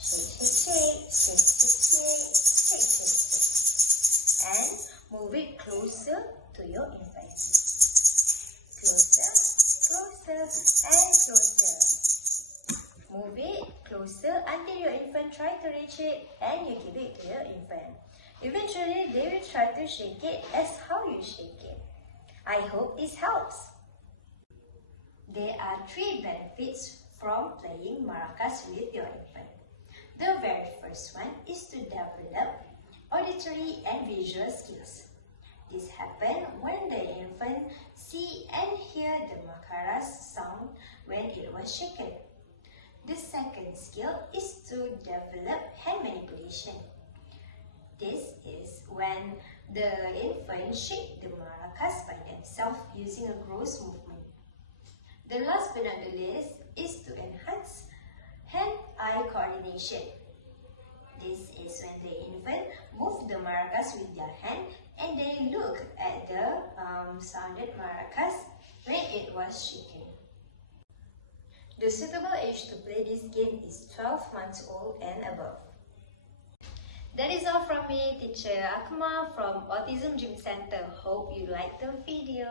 Shake, shake, shake, shake, shake, shake, shake, shake. And move it closer to your infant. Closer, closer, and closer. Move it closer until your infant tries to reach it, and you give it to your infant. Eventually, they will try to shake it as how you shake it. I hope this helps. There are 3 benefits from playing maracas with your infant. The very first one is to develop auditory and visual skills. This happens when the infant see and hear the maracas sound when it was shaken. The second skill is to develop hand manipulation. This is when the infant shake the maracas by themselves using a gross movement. The last but not the least is to enhance hand-eye coordination. This is when the infant move the maracas with their hand and they look at the sounded maracas when it was shaken. The suitable age to play this game is 12 months old and above. That is all from me, Teacher Akmal from Autism Gym Center. Hope you liked the video.